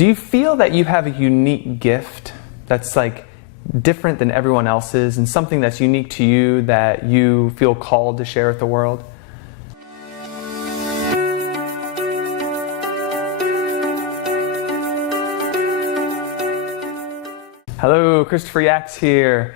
Do you feel that you have a unique gift that's like different than everyone else's, and something that's unique to you that you feel called to share with the world? Hello, Christopher Yax here.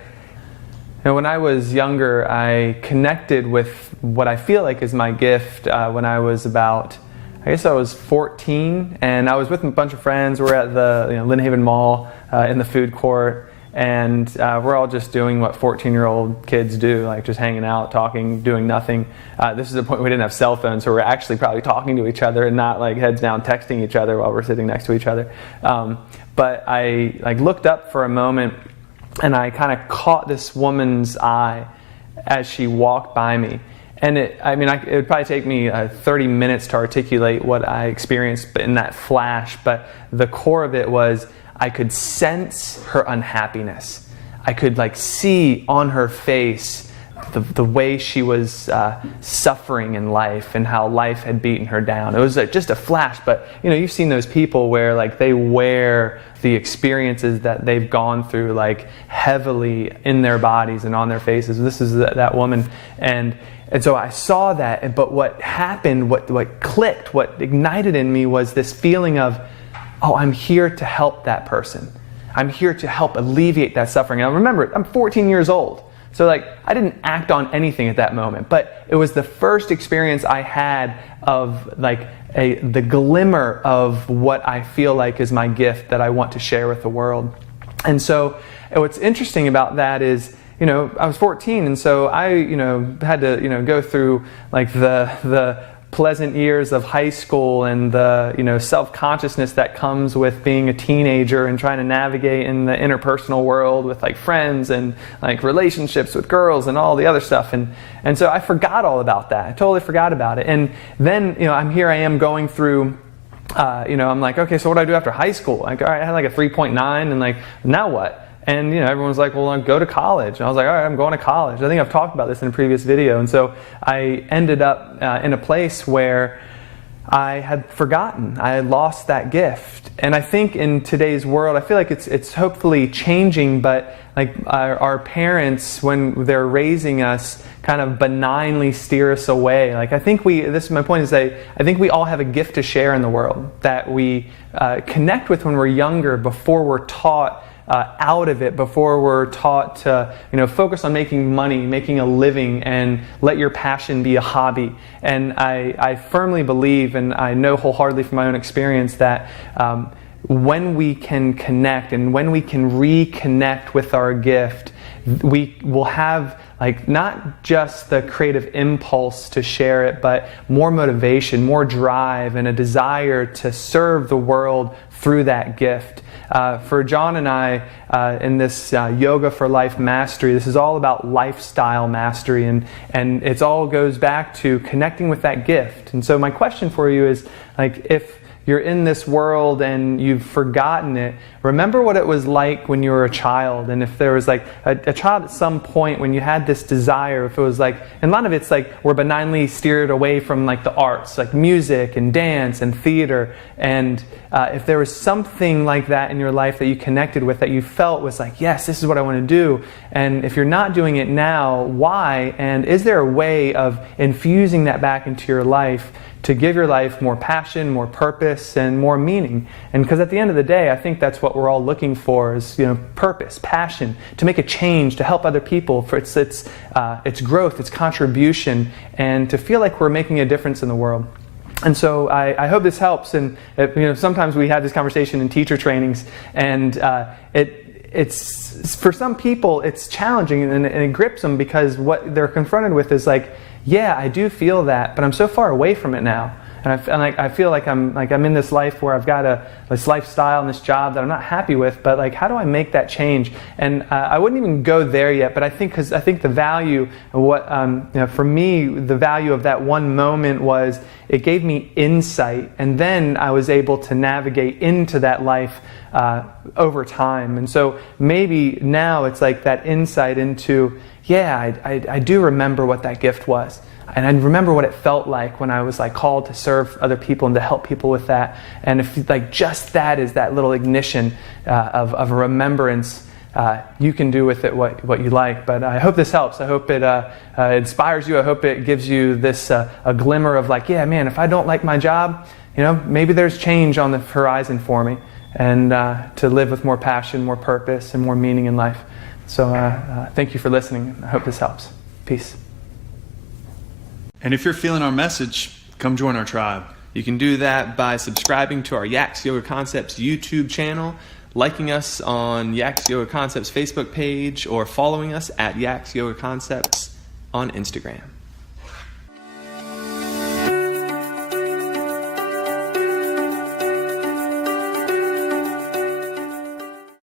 When I was younger, I connected with what I feel like is my gift when I was about, I guess I was 14, and I was with a bunch of friends. We're at the Lynn Haven Mall in the food court, and we're all just doing what 14-year-old kids do, like just hanging out, talking, doing nothing. This is the point we didn't have cell phones, so we're actually probably talking to each other and not like heads down texting each other while we're sitting next to each other. But I looked up for a moment, and I kind of caught this woman's eye as she walked by me. And it would probably take me 30 minutes to articulate what I experienced in that flash, but the core of it was I could sense her unhappiness. I could see on her face the way she was suffering in life and how life had beaten her down. It was just a flash, but you've seen those people where they wear the experiences that they've gone through heavily in their bodies and on their faces. This is that woman, and so I saw that, but what happened, what clicked, what ignited in me was this feeling of, oh, I'm here to help that person. I'm here to help alleviate that suffering. And remember, I'm 14 years old. So I didn't act on anything at that moment, but it was the first experience I had of the glimmer of what I feel like is my gift that I want to share with the world. And so what's interesting about that is, I was 14, and so I, had to, go through the pleasant years of high school and the self-consciousness that comes with being a teenager and trying to navigate in the interpersonal world with friends and relationships with girls and all the other stuff, and so I forgot all about that. I totally forgot about it. And then I am going through I'm like, okay, so what do I do after high school? All right, I had a 3.9, and now what? And everyone's like, well, go to college. And I was like, all right, I'm going to college. I think I've talked about this in a previous video. And so I ended up in a place where I had forgotten. I had lost that gift. And I think in today's world, I feel like it's hopefully changing, but our parents, when they're raising us, kind of benignly steer us away. I think this is my point, is I think we all have a gift to share in the world that we connect with when we're younger, before we're taught out of it, before we're taught to focus on making money, making a living, and let your passion be a hobby. And I firmly believe, and I know wholeheartedly from my own experience, that when we can connect and when we can reconnect with our gift, we will have not just the creative impulse to share it, but more motivation, more drive, and a desire to serve the world through that gift. For John and I, in this Yoga for Life Mastery, this is all about lifestyle mastery, and it all goes back to connecting with that gift. And so my question for you is, if you're in this world and you've forgotten it, remember what it was like when you were a child. And if there was a child at some point when you had this desire, if it was and a lot of it's we're benignly steered away from the arts, music and dance and theater. And if there was something like that in your life that you connected with, that you felt was yes, this is what I want to do. And if you're not doing it now, why? And is there a way of infusing that back into your life to give your life more passion, more purpose, and more meaning? And because at the end of the day, I think that's what we're all looking for, is purpose, passion, to make a change, to help other people, for its growth, its contribution, and to feel like we're making a difference in the world. And so I hope this helps. And sometimes we have this conversation in teacher trainings, and it's for some people it's challenging, and it grips them, because what they're confronted with is yeah, I do feel that, but I'm so far away from it now. And I feel like I'm in this life where I've got this lifestyle and this job that I'm not happy with, but how do I make that change? And I wouldn't even go there yet, but I think the value of what for me, the value of that one moment was it gave me insight, and then I was able to navigate into that life over time. And so maybe now it's that insight into, yeah, I do remember what that gift was. And I remember what it felt like when I was like called to serve other people and to help people with that. And if like just that is that little ignition of a remembrance, you can do with it what you like. But I hope this helps. I hope it inspires you. I hope it gives you this a glimmer of like, yeah, man, if I don't like my job, maybe there's change on the horizon for me, and to live with more passion, more purpose, and more meaning in life. So thank you for listening. I hope this helps. Peace. And if you're feeling our message, come join our tribe. You can do that by subscribing to our Yaks Yoga Concepts YouTube channel, liking us on Yaks Yoga Concepts Facebook page, or following us at Yaks Yoga Concepts on Instagram.